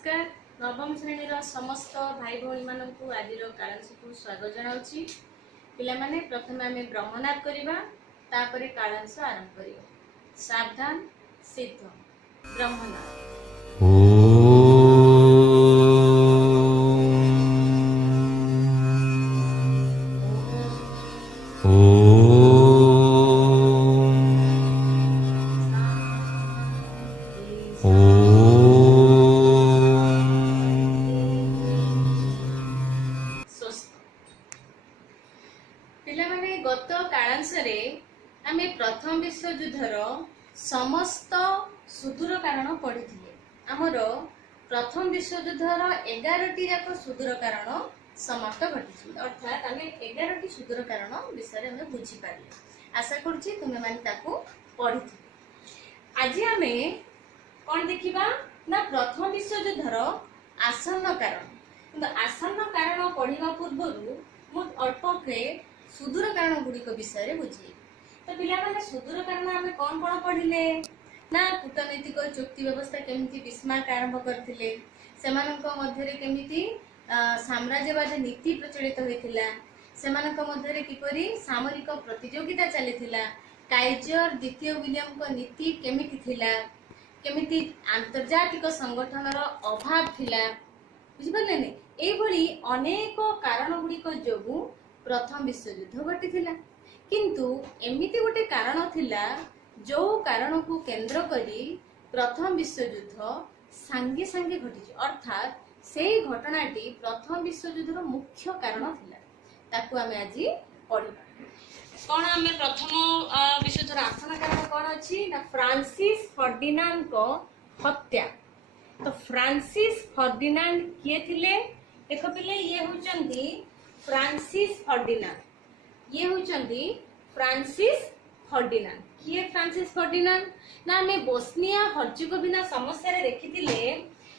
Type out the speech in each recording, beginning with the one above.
नमस्कार। नवम श्रेणीर समस्त भाई भौणी मानू आज कालांश को स्वागत जनाऊँगी। पिला माने प्रथम आम ब्रह्मनाद करवा तापर कालांश आरंभ करियो। सावधान सिद्ध ब्रह्मनाद। पिलामाने गत कालांश रे आमे प्रथम विश्वयुद्धर समस्त सुदूर कारण पढ़ी। आमर प्रथम विश्वयुद्धर 11टी जाक सुदूर कारण समाप्त घटी। अर्थात आम 11टी सुदूर कारण विषय में बुझी पारे। आशा करुच्ची तुम्हें मैंने ताकू पढ़ी। आज आम कौन देखा ना प्रथम विश्वयुद्धर आसन्न कारण। आसन्न कारण पढ़ा पूर्व अल्पे सुदूर कारण गुड़िक विषय बुझे। तो पिला सुदूर कारण आम कौन कौन पढ़िले ना कूटनैतिक चुक्ति व्यवस्था केमिति बिस्मार्क आरंभ करथिले, सेमानक मध्यरे केमिति साम्राज्यवाद नीति प्रचलित होइथिला, सेमानक मध्यरे किपरि सामरिक प्रतियोगिता चलीथिला, काइजर द्वितीय विलियम को नीति केमिति थिला, केमिति आंतर्जातिक संगठनर अभाव थिला। बुझि पारले ने एई भली अनेक कारण गुड़िक जोगु प्रथम विश्वयुद्ध घटीथिला। किंतु एमिति गोटे कारण थिला जो कारण को केंद्र करी प्रथम विश्वयुद्ध सांगे सांगे घटी। अर्थात से घटनाटी प्रथम विश्वयुद्धर मुख्य कारण थिला। ताकू आमे आज पढ़िबा। कौन आम प्रथम विश्वयुद्धर आसन्न कारण कौन अच्छी ना फ्रांसिस फर्डिनांड को हत्या। तो फ्रांसिस फर्डिनांड किए थिले देख पिले ये होचंदी फ्रांसिस फर्डिनांड। ये होचंदी फ्रांसिस फर्डिनांड। किए फ्रांसिस फर्डिनांड ना हमें बोस्निया हर्जेगोविना समस्या रे देखिथिले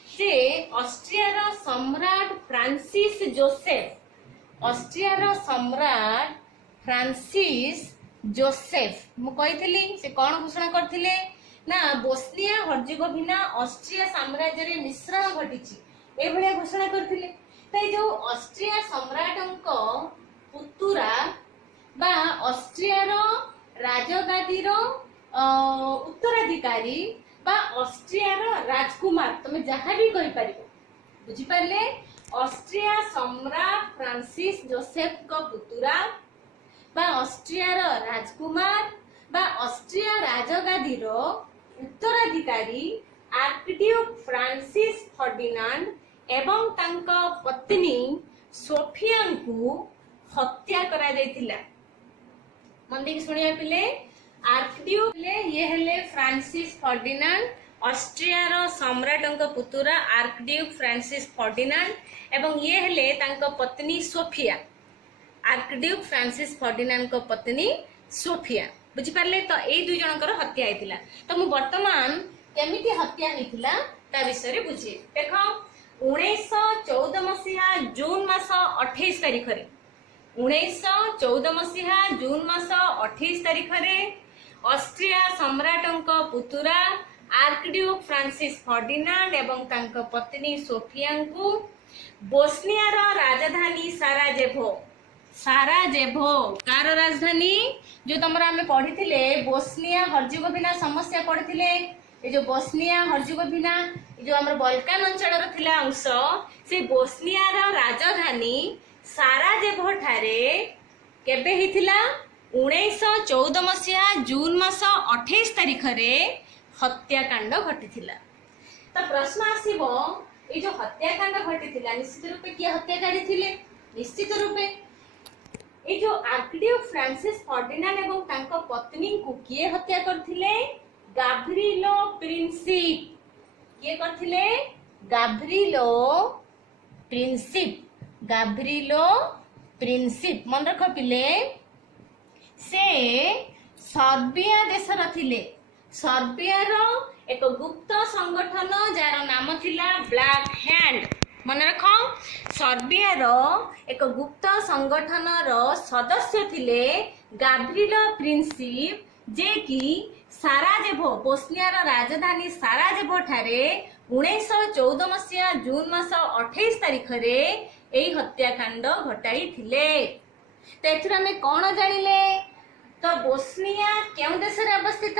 जे ऑस्ट्रिया सम्राट फ्रांसिस जोसेफ। ऑस्ट्रिया सम्राट फ्रांसिस जोसेफ मु कहिथिली से कौन घोषणा करथिले ना बोस्निया हर्जेगोविना ऑस्ट्रिया साम्राज्य रे मिश्रण घटिछि ए भलिया घोषणा करथिले। तो जो ऑस्ट्रिया सम्राटंको पुतुरा बा ऑस्ट्रिया रो राजगादीर उत्तराधिकारी बा ऑस्ट्रिया रो राजकुमार तुम जहाँ भी कहि परिबो। बुझी पारले ऑस्ट्रिया सम्राट फ्रांसिस जोसेफ को पुतुरा बा ऑस्ट्रिया रो राजकुमार बा ऑस्ट्रिया राजगादीर उत्तराधिकारी आर्कड्यूक फ्रांसिस फर्डिनांड एवं तांका पत्नी सोफिया को हत्या करा जायतिला। मन देखि सुनिया पिले आर्कड्यूक ये हेले फ्रांसिस फर्डिनांड ऑस्ट्रिया रो सम्राटंक पुतुरा आर्कड्यूक फ्रांसिस फर्डिनांड एवं ये हेले तांका पत्नी सोफिया। आर्कड्यूक फ्रांसिस फर्डिनांड को पत्नी सोफिया। बुझी पारले तो ए दुई जनकर हत्या हेतिला। तो मु वर्तमान केमिति हत्या हेतिला ता विषय रे बुझे। देखो 1914 मसीहा जून मास 28 तारिख रे 1914 मसीहा जून मास 28 तारिख रे ऑस्ट्रिया सम्राटंक पुतुरा आर्कड्यूक फ्रांसिस फर्डिनांड एवं तांक पत्नी सोफिया को बोस्निया रो राजधानी साराजेभो कार राजधानी जो तुमरा हमें पढ़ी बोस्निया हर्जेगोविना समस्या पढ़ी। ये जो बोस्निया हर्जेगोविना जो हमर बाल्कान अंचल थिला अंश से बोस्निया रो राजधानी साराजेभो ठारे केबे हिथिला 1914 मसीहा जून मास 28 तारिख रे हत्याकांड घटिथिला। तो प्रश्न आसीबो ए जो हत्याकांड घटिथिला निश्चित रूपे किए हत्याकारी थिले। निश्चित रूपे ए जो आर्कड्यूक फ्रांसिस फर्डिनांड एवं तांको पत्नी को किए हत्या करथिले गाब्रिलो प्रिंसिप। किए करथिले गाब्रिलो प्रिंसिप मन रख पिले से सर्बिया देशर थिले। सर्बिया रो एक गुप्त संगठन जार नाम थिला ब्लैक हैंड। मन रख सर्बिया रो एक गुप्त संगठन रो सदस्य थिले गाब्रिलो प्रिंसिप जे कि ସାରାଜେଭୋ ବୋସ୍ନିଆର ରାଜଧାନୀ ସାରାଜେଭୋ ଠାରେ 1914 ମସିହା ଜୁନ ମାସ 28 ତାରିଖରେ ଏହି ହତ୍ୟାକାଣ୍ଡ ଘଟାଇଥିଲେ। ତ ଏଥିରୁ ଆମେ କଣ ଜାଣିଲେ? ତ ବୋସ୍ନିଆ କେଉଁ ଦେଶରେ ଅବସ୍ଥିତ?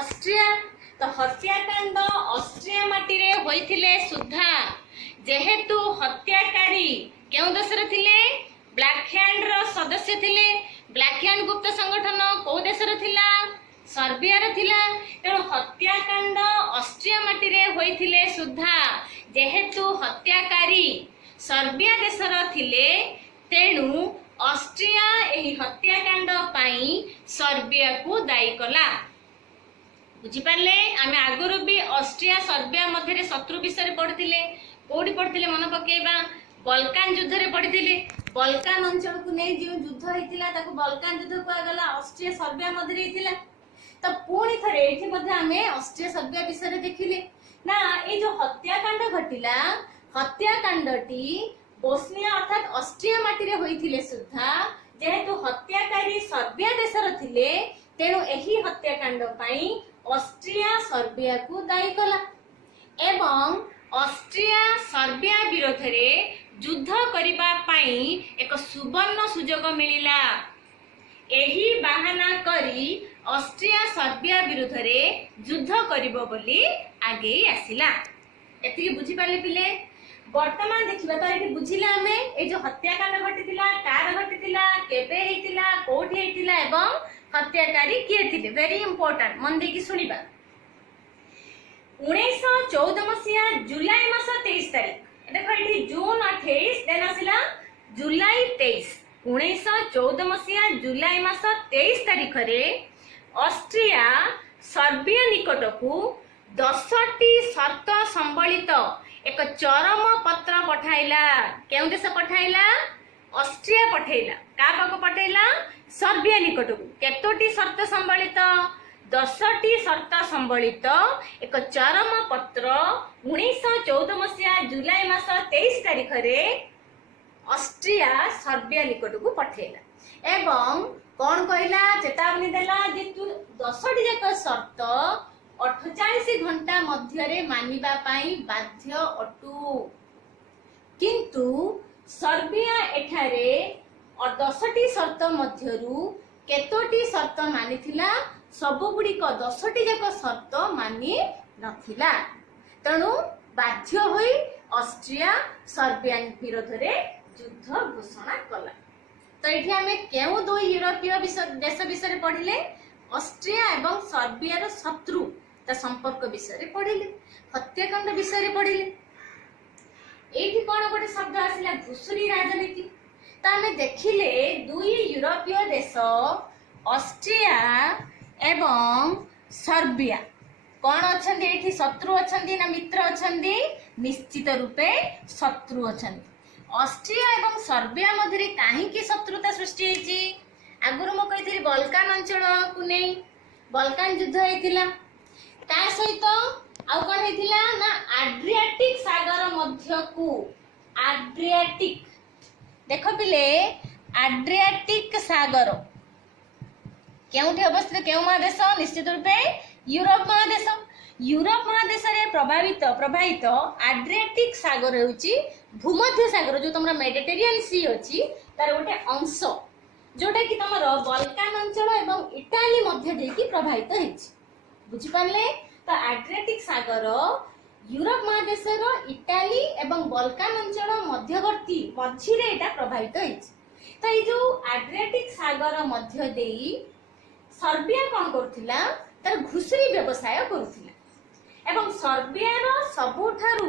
ଅଷ୍ଟ୍ରିଆ। ତ ହତ୍ୟାକାଣ୍ଡ ଅଷ୍ଟ୍ରିଆ ମାଟିରେ ହୋଇଥିଲେ ସୁଦ୍ଧା ଯେହେତୁ ହତ୍ୟାକାରୀ କେଉଁ ଦେଶରେ ଥିଲେ? ବ୍ଲାକ୍ ହ୍ୟାଣ୍ଡର ସଦସ୍ୟ ଥିଲେ। ବ୍ଲାକ୍ ହ୍ୟାଣ୍ଡ ଗୁପ୍ତ ସଂଗଠନ କୋଉ ଦେଶରେ ଥିଲା? ସର୍ବିଆର ଥିଲା। ତେଣୁ ହତ୍ୟାକାଣ୍ଡ ଅଷ୍ଟ୍ରିଆ ମାଟିରେ ହୋଇଥିଲେ ସୁଦ୍ଧା ଯେହେତୁ ହତ୍ୟାକାରୀ ସର୍ବିଆ ଦେଶର ଥିଲେ ତେଣୁ ଅଷ୍ଟ୍ରିଆ ଏହି ହତ୍ୟାକାଣ୍ଡ ପାଇଁ ସର୍ବିଆକୁ ଦାୟୀ କଲା। ବୁଝିପାରିଲେ? ଆମେ ଆଗରୁ ବି ଅଷ୍ଟ୍ରିଆ ସର୍ବିଆ ମଧ୍ୟରେ ଶତ୍ରୁ ବିଷୟରେ ପଢିଥିଲେ। କୋଉଠି ପଢିଥିଲେ ମନେ ପକେଇବା? ବଲକାନ ଯୁଦ୍ଧରେ ପଢିଥିଲେ। ବଲକାନ ଅଞ୍ଚଳକୁ ନେଇ ଯେଉଁ ଯୁଦ୍ଧ ହେଇଥିଲା ତାକୁ ବଲକାନ ଯୁଦ୍ଧ କୁହାଗଲା। ଅଷ୍ଟ୍ରିଆ ସର୍ବିଆ ମଧ୍ୟରେ ହେଇଥିଲା। ତ ପୁଣି ଥରେ ଏଇଠି ମଧ୍ୟ ଆମେ ଅଷ୍ଟ୍ରିଆ ସର୍ବିଆ ବିଷୟରେ ଦେଖିଲେ ନା ଏଇ ଯୋଉ ହତ୍ୟାକାଣ୍ଡ ଘଟିଲା ହତ୍ୟାକାଣ୍ଡଟି ବୋସ୍ନିଆ ଅର୍ଥାତ୍ ଅଷ୍ଟ୍ରିଆ ମାଟିରେ ହୋଇଥିଲେ ସୁଦ୍ଧା ଯେହେତୁ ହତ୍ୟାକାରୀ ସର୍ବିଆ ଦେଶର ଥିଲେ ତେଣୁ ଏହି ହତ୍ୟାକାଣ୍ଡ ପାଇଁ ଅଷ୍ଟ୍ରିଆ ସର୍ବିଆକୁ ଦାୟୀ କଲା ଏବଂ ଅଷ୍ଟ୍ରିଆ ସର୍ବିଆ ବିରୋଧରେ ଯୁଦ୍ଧ କରିବା ପାଇଁ ଏକ ସୁବର୍ଣ୍ଣ ସୁଯୋଗ ମିଳିଲା। ଏହି ବାହାନା କରି ଅଷ୍ଟ୍ରିଆ ସର୍ବିଆ ବିରୁଦ୍ଧରେ ଯୁଦ୍ଧ କରିବ ବୋଲି ଆଗେଇ ଆସିଲା। ଏତିକି ବୁଝିପାରିଲେ ପିଲେ? ବର୍ତ୍ତମାନ ଦେଖିବା ତ ଏଠି ବୁଝିଲେ ଆମେ ଏଇ ଯୋଉ ହତ୍ୟାକାଣ୍ଡ ଘଟିଥିଲା କାର ଘଟିଥିଲା କେବେ ହେଇଥିଲା କୋଉଠି ହେଇଥିଲା ଏବଂ ହତ୍ୟାକାରୀ କିଏ ଥିଲେ। ଭେରି ଇମ୍ପୋର୍ଟାଣ୍ଟ, ମନ ଦେଇକି ଶୁଣିବା। 1914 ମସିହା ଜୁଲାଇ ମାସ 23 ତାରିଖ। ଦେଖ ଏଠି ଜୁନ 28 ଦେନ ଆସିଲା ଜୁଲାଇ 23। 1914 ମସିହା ଜୁଲାଇ ମାସ 23 ତାରିଖରେ ଅଷ୍ଟ୍ରିଆ ସର୍ବିଆ ନିକଟକୁ 10ଟି ସର୍ତ୍ତ ସମ୍ବଳିତ ଏକ ଚରମ ପତ୍ର ପଠାଇଲା। କେଉଁ ଦେଶ ପଠାଇଲା? ଅଷ୍ଟ୍ରିଆ ପଠାଇଲା। କାହା ପାଖକୁ ପଠାଇଲା? ସର୍ବିଆ ନିକଟକୁ। କେତୋଟି ସର୍ତ୍ତ ସମ୍ବଳିତ? 10ଟି ସର୍ତ୍ତ ସମ୍ବଳିତ ଏକ ଚରମ ପତ୍ର 1914 ମସିହା ଜୁଲାଇ ମାସ 23 ତାରିଖରେ ଅଷ୍ଟ୍ରିଆ ସର୍ବିଆ ନିକଟକୁ ପଠାଇଲା ଏବଂ କଣ କହିଲା? ଚେତାବନୀ ଦେଲା ଯେ ତୁ 10ଟି ଯାକ ସର୍ତ୍ତ 48 ଘଣ୍ଟା ମଧ୍ୟରେ ମାନିବା ପାଇଁ ବାଧ୍ୟ ଅଟୁ। କିନ୍ତୁ ସର୍ବିଆ ଏଠାରେ 10ଟି ସର୍ତ୍ତ ମଧ୍ୟରୁ କେତୋଟି ସର୍ତ୍ତ ମାନିଥିଲା? ସବୁଗୁଡିକ 10ଟି ଯାକ ସର୍ତ୍ତ ମାନି ନଥିଲା। ତେଣୁ ବାଧ୍ୟ ହୋଇ ଅଷ୍ଟ୍ରିଆ ସର୍ବିଆ ବିରୋଧରେ ଯୁଦ୍ଧ ଘୋଷଣା କଲା। ତ ଏଠି ଆମେ କେଉଁ ଦୁଇ ୟୁରୋପୀୟ ଦେଶ ବିଷୟରେ ପଢିଲେ? ଅଷ୍ଟ୍ରିଆ ଏବଂ ସର୍ବିଆର ଶତ୍ରୁ ତା ସମ୍ପର୍କ ବିଷୟରେ ପଢିଲେ। ହତ୍ୟାକାଣ୍ଡ ବିଷୟରେ ପଢିଲେ। ଏଇଠି କଣ ଗୋଟେ ଶବ୍ଦ ଆସିଲା? ଘୁଷୁରୀ ରାଜନୀତି। ତ ଆମେ ଦେଖିଲେ ଦୁଇ ୟୁରୋପୀୟ ଦେଶ ଅଷ୍ଟ୍ରିଆ ଏବଂ ସର୍ବିଆ କଣ ଅଛନ୍ତି? ଏଇଠି ଶତ୍ରୁ ଅଛନ୍ତି ନା ମିତ୍ର ଅଛନ୍ତି? ନିଶ୍ଚିତ ରୂପେ ଶତ୍ରୁ ଅଛନ୍ତି। ଅଷ୍ଟ୍ରିଆ ଏବଂ ସର୍ବିଆ ମଧ୍ୟରେ କାହିଁକି ଶତ୍ରୁତା ସୃଷ୍ଟି ହେଇଛି? ଆଗରୁ ମୁଁ କହିଥିଲି ବଲକାନ ଅଞ୍ଚଳକୁ ନେଇ ବଲକାନ ଯୁଦ୍ଧ ହେଇଥିଲା। ତା ସହିତ ଆଉ କଣ ହେଇଥିଲା ନା ଆଡ୍ରିଆଟିକ ସାଗର ମଧ୍ୟକୁ ଆଡ୍ରିଆଟିକ ଦେଖ ପିଲେ ଆଡ୍ରିଆଟିକ ସାଗର କେଉଁଠି ଅବସ୍ଥିତ? କେଉଁ ମହାଦେଶ? ନିଶ୍ଚିତ ରୂପେ ୟୁରୋପ ମହାଦେଶ। ୟୁରୋପ ମହାଦେଶରେ ପ୍ରବାହିତ ଆଡ୍ରିଆଟିକ ସାଗର ହେଉଛି ଭୂମଧ୍ୟ ସାଗର ଯୋଉ ତମର ମେଡିଟେରିଆନ ସି ଅଛି ତାର ଗୋଟେ ଅଂଶ ଯୋଉଟା କି ତମର ବଲକାନ ଅଞ୍ଚଳ ଏବଂ ଇଟାଲୀ ମଧ୍ୟ ଦେଇକି ପ୍ରବାହିତ ହେଇଛି। ବୁଝିପାରିଲେ? ତ ଆଡ୍ରିଆଟିକ ସାଗର ୟୁରୋପ ମହାଦେଶର ଇଟାଲୀ ଏବଂ ବଲକାନ ଅଞ୍ଚଳ ମଧ୍ୟବର୍ତ୍ତୀ ମଝିରେ ଏଇଟା ପ୍ରବାହିତ ହେଇଛି। ତ ଏଇ ଯୋଉ ଆଡ୍ରିଆଟିକ ସାଗର ମଧ୍ୟ ଦେଇ ସର୍ବିଆ କଣ କରୁଥିଲା? ତାର ଘୁଷୁରୀ ବ୍ୟବସାୟ କରୁଥିଲା ଏବଂ ସର୍ବିଆର ସବୁଠାରୁ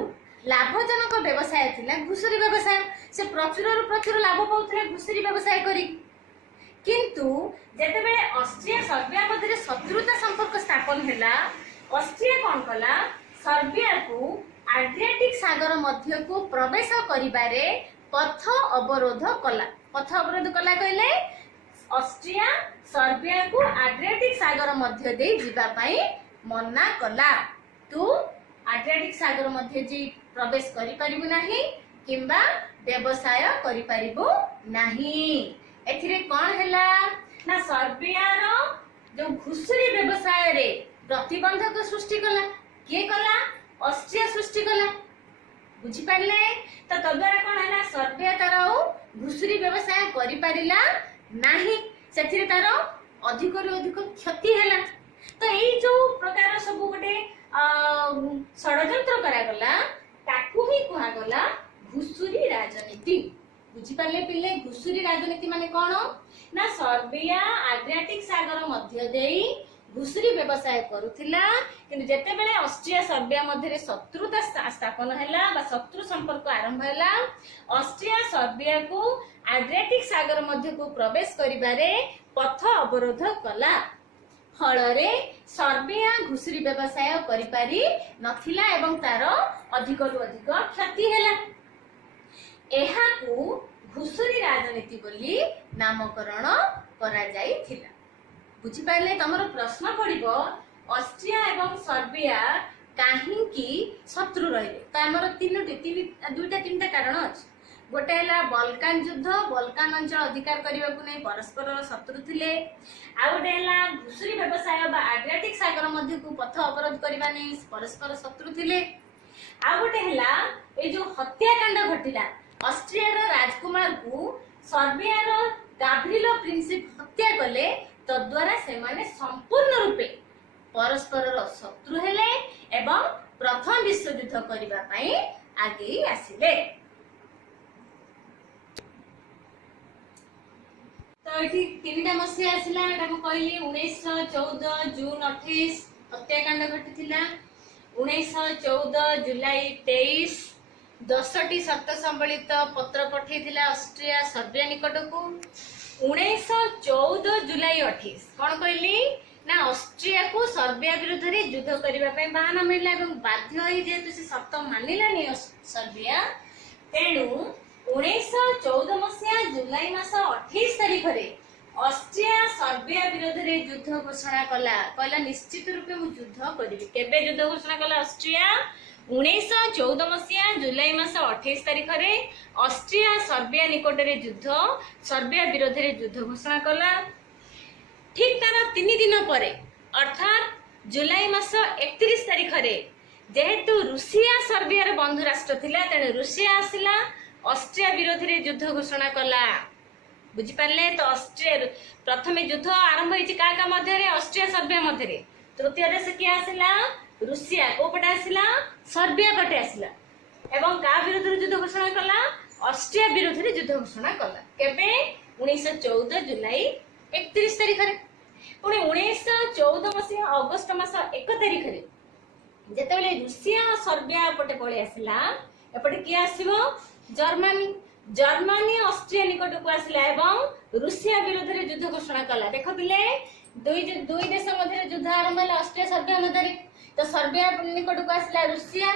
ଲାଭଜନକ ବ୍ୟବସାୟ ଥିଲା ଘୁଷୁରୀ ବ୍ୟବସାୟ। ସେ ପ୍ରଚୁରରୁ ପ୍ରଚୁର ଲାଭ ପାଉଥିଲେ ଘୁଷୁରୀ ବ୍ୟବସାୟ କରି। କିନ୍ତୁ ଯେତେବେଳେ ଅଷ୍ଟ୍ରିଆ ସର୍ବିଆ ମଧ୍ୟରେ ଶତ୍ରୁତା ସମ୍ପର୍କ ସ୍ଥାପନ ହେଲା ଅଷ୍ଟ୍ରିଆ କଣ କଲା? ସର୍ବିଆକୁ ଆଡ୍ରିଆଟିକ ସାଗର ମଧ୍ୟକୁ ପ୍ରବେଶ କରିବାରେ ପଥ ଅବରୋଧ କଲା। ପଥ ଅବରୋଧ କଲା କହିଲେ ଅଷ୍ଟ୍ରିଆ ସର୍ବିଆକୁ ଆଡ୍ରିଆଟିକ ସାଗର ମଧ୍ୟ ଦେଇ ଯିବା ପାଇଁ ମନା କଲା। ତୁ ଆଡ୍ରିଆଟିକ ସାଗର ମଧ୍ୟ ଦେଇ ପ୍ରବେଶ କରିପାରିବୁ ନାହିଁ କିମ୍ବା ବ୍ୟବସାୟ କରିପାରିବୁ ନାହିଁ। ଏଥିରେ କଣ ହେଲା ନା ସର୍ବିଆର जो घुसुरी व्यवसाय रे प्रतिबंधक सृष्टि कला किए कला ऑस्ट्रिया सृष्टि कला बुझी पारले तो तद्वारा कौन है सर्बिया तार घुसुरी व्यवसाय करि पारिला नाही सेथिरे तार अधिक रु अधिक क्षति हैला तो एई जो प्रकार सब गोटे षडयंत्र करा गला ताकू ही कुहा गला घुसुरी राजनीति बुझी पारले पिले घुसुरी राजनीति माने कोन ना सर्बिया आड्रियाटिक सागर मध्य देई घुसुरी व्यवसाय करुथिला किंतु जेते बेले ऑस्ट्रिया सर्बिया मध्य शत्रुता स्थापन हैला बा शत्रु संपर्क आरंभ हैला ऑस्ट्रिया सर्बिया को आड्रियाटिक सागर मध्य को प्रवेश करिबारे पथ अवरोध कला फलरे सर्बिया घुसुरी व्यवसाय करि पारि नथिला एवं तार अधिक रु अधिक क्षति हैला एहा को घुसुरी राजनीति बोली नामकरण करा जाइथिला बुझी पाइले तमरो प्रश्न पड़िबो ऑस्ट्रिया एवं सर्बिया काहे की शत्रु रहिले त हमर दुईटा तीनटा कारण अछि गोटे हला बल्कान युद्ध बल्कान अंचल अधिकार करिबा को नै परस्पर शत्रु थिले आ गोटे हला घुसुरी व्यवसाय बा आड्रियाटिक सागर मध्य को पथ अवरोध करिबा नै परस्पर शत्रु थिले आ गोटे हला ए जो हत्याकांड घटिला ऑस्ट्रिया रो राजकुमार को सर्बिया रो गाब्रिलो प्रिंसिप हत्या कले तद्वारा से माने संपूर्ण रूपे परस्पर शत्रु हेले एवं प्रथम विश्व युद्ध करिबा पई आगे आसिले तो एठी तीनटा मसी आसिला एटा को कहली 1914 जून 28 हत्याकांड घटिथिला 1914 जुलाई 23 10टी शर्त संबलित पत्र पठेइथिला ऑस्ट्रिया सर्बिया निकट को 1914 जुलाई 28 कौन कहली ना ऑस्ट्रिया को सर्बिया विरुद्ध रे युद्ध करिबा पय बहाना मिलला एवं बाध्य होई जेतु से शर्त मानिलानी सर्बिया तेनु 1914 मसिया जुलाई मास 28 तारिख रे ऑस्ट्रिया सर्बिया विरुद्ध रे युद्ध घोषणा कला कहला निश्चित रूपे मु युद्ध करिबी केबे युद्ध घोषणा कला ऑस्ट्रिया 1914 मसिया जुलाई मास 28 तारिख रे ऑस्ट्रिया सर्बिया निकट रे युद्ध सर्बिया विरोध रे युद्ध घोषणा कला ठीक तार 3 दिन परे अर्थात जुलाई मास 31 तारिख रे जेहेतु रूसिया सर्बिया रे बंधु राष्ट्र थिला तेने रूसिया आसिला ऑस्ट्रिया विरोध रे युद्ध घोषणा कला बुझी पारले तो ऑस्ट्रिया प्रथमे युद्ध आरंभ होइछि का मध्य रे ऑस्ट्रिया सर्बिया मध्य रे तृतीय देश के आसिला रूसिया को पटे आसिला सर्बिया पटे आसिला एवं का विरुद्ध रे युद्ध घोषणा कला ऑस्ट्रिया विरुद्ध रे युद्ध घोषणा कला केबे 1914 जुलाई 31 तारिख रे पुणी 1914 मसिया अगस्त मास 1 तारिख रे जेतेबेले रूसिया और सर्बिया पटे पळे आसिला एपटे की आसीबो जर्मनी ऑस्ट्रिया निकट को आसिला एवं रूसिया विरुद्ध रे युद्ध घोषणा कला देख पिले दुई देश मध्य युद्ध आरंभ होला ऑस्ट्रिया सर्बिया मध्य तो सर्बिया निकट को आसिला रूसिया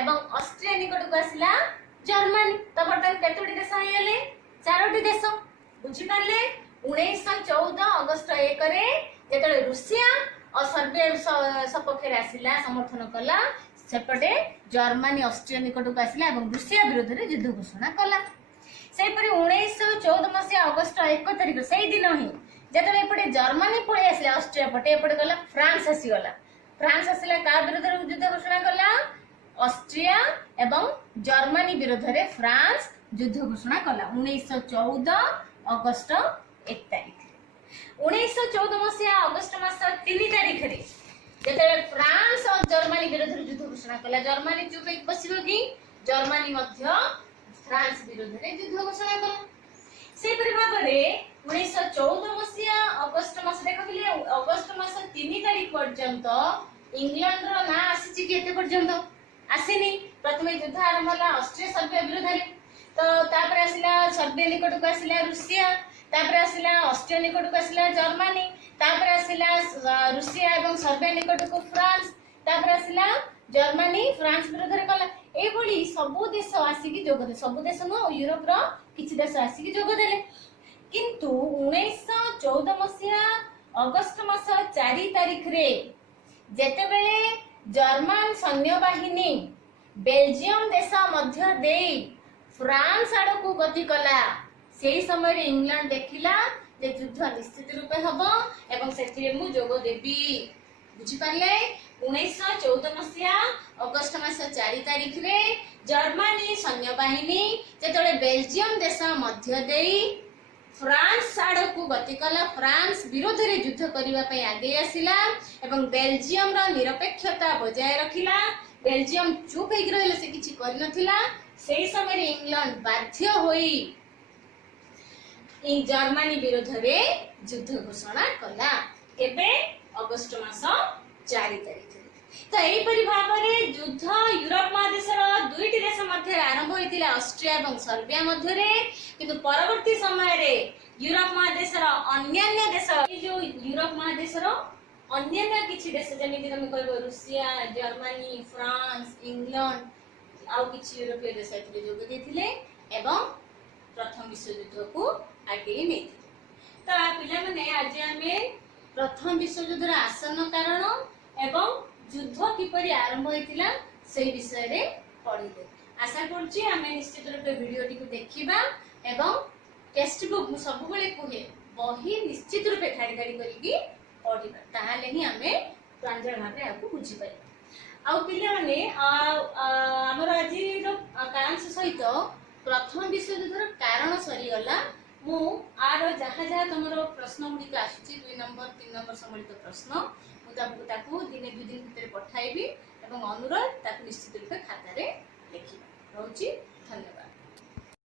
एवं ऑस्ट्रिया निकट को आसिला जर्मनी तो बर्तमान केतोटी देश होइले 4टी देश बुझी पारले 1914 अगस्त 1 रे जेतले रूसिया और सर्बिया सपक्ष रे आसिला समर्थन कला सेपटे जर्मनी ऑस्ट्रिया निकट को आसिला एवं रूसिया विरुद्ध रे युद्ध घोषणा कला सेपरि 1914 मसिया अगस्त 1 तारिख सेही दिन ही जेतले एपटे जर्मनी पळे आसिला ऑस्ट्रिया पटे एपटे गला फ्रांस आसीगला फ्रांस आसिला का विरुद्ध रे युद्ध घोषणा कला ऑस्ट्रिया एवं जर्मनी विरुद्ध रे फ्रांस युद्ध घोषणा कला 1914 अगस्त 1 तारिख 1914 मसिया अगस्त मास 3 तारिख रे जेतले फ्रांस और जर्मनी विरुद्ध रे युद्ध घोषणा कला जर्मनी चुप एक बसिबो कि जर्मनी मध्य फ्रांस विरुद्ध रे युद्ध घोषणा कला सेपरि भाबरे 1914 मसिया अगस्त मास देखबिले अगस्त मास 3 तारिख पर्यंत इंग्लैंड रो ना आसी केते पर्यंत आसीनी प्रथमे युद्ध आरंभ होला ऑस्ट्रिया सर्बिया विरुद्ध रे तो तापर आसिला सर्बिया निकट को आसिला रूसिया तापर आसिला ऑस्ट्रिया निकट को आसिला जर्मनी तापर आसिला रूसिया एवं सर्बिया निकट को फ्रांस तापर आसिला जर्मनी फ्रांस विरुद्ध रे कला ए बोली सब देश आसी जोग दे सब देश न यूरोप रो किछि देश आसी जोग देले किंतु 1914 मसिया अगस्त मास 4 तारिख रे जेतेबेले जर्मन सैन्य बाहिनी बेल्जियम देश मध्य देई फ्रांस आड़ को गति कला से समय इंग्लैंड देखिला जे युद्ध निश्चित रूपे हबो एवं सेथिरे मु जोग देबी बुझी पारले 1914 मसिया अगस्त मास 4 तारिख रे जर्मनी सैन्य बाहिनी जेतोले बेल्जियम देश मध्य देई फ्रांस आड़ को गति कला फ्रांस विरोध रे युद्ध करबा पई आगे आसिला एवं बेल्जियम रा निरपेक्षता बजाय रखिला बेल्जियम चुप हेक रहले से किछि कर नथिला सेही समय रे इंग्लैंड बाध्य होई जर्मनी विरोध रे युद्ध घोषणा कला केबे अगस्त मास 4 तारिख तो एहीपरि भाव में युद्ध यूरोप महादेशर दुईटी देश मध्य आरंभ होइतिला ऑस्ट्रिया एवं सर्बिया मध्य रे किंतु परवर्ती समय रे यूरोप महादेशर अन्य देश जो यूरोप महादेशर अन्य किछि देश जेमिति हम कहबो रूसिया जर्मनी फ्रांस इंग्लैंड आउ किछि यूरोपीय देश एथिले जोग देथिले एवं प्रथम विश्व युद्ध को आगे नै तो पिला माने आज हमें प्रथम विश्व युद्धर आसन्न कारण एवं युद्ध किपरि आरंभ होइतिला सेही विषय रे पढिले आशा करछि हमें निश्चित रूपे वीडियो टी को देखिबा एवं टेक्स्ट बुक मु सब बेले कुहे बही निश्चित रूपे खाड़ी खाड़ी करिकि पढिबा ताहाले ही हमें प्रांजल भाबे आकु बुझि पारिबा आ पिला माने हमर आज रो कांश सहित प्रथम विश्व युद्धर कारण सरी गला मु आर जहा जहा तुमरो प्रश्न गुडी आसुची 2 नंबर 3 नंबर सम्मिलित प्रश्न ताकू दिने 2 दिन भितर पठाइबी एवं अनुरोध ताकू निश्चित रूपे खाता रे लिखिबा रहउची धन्यवाद।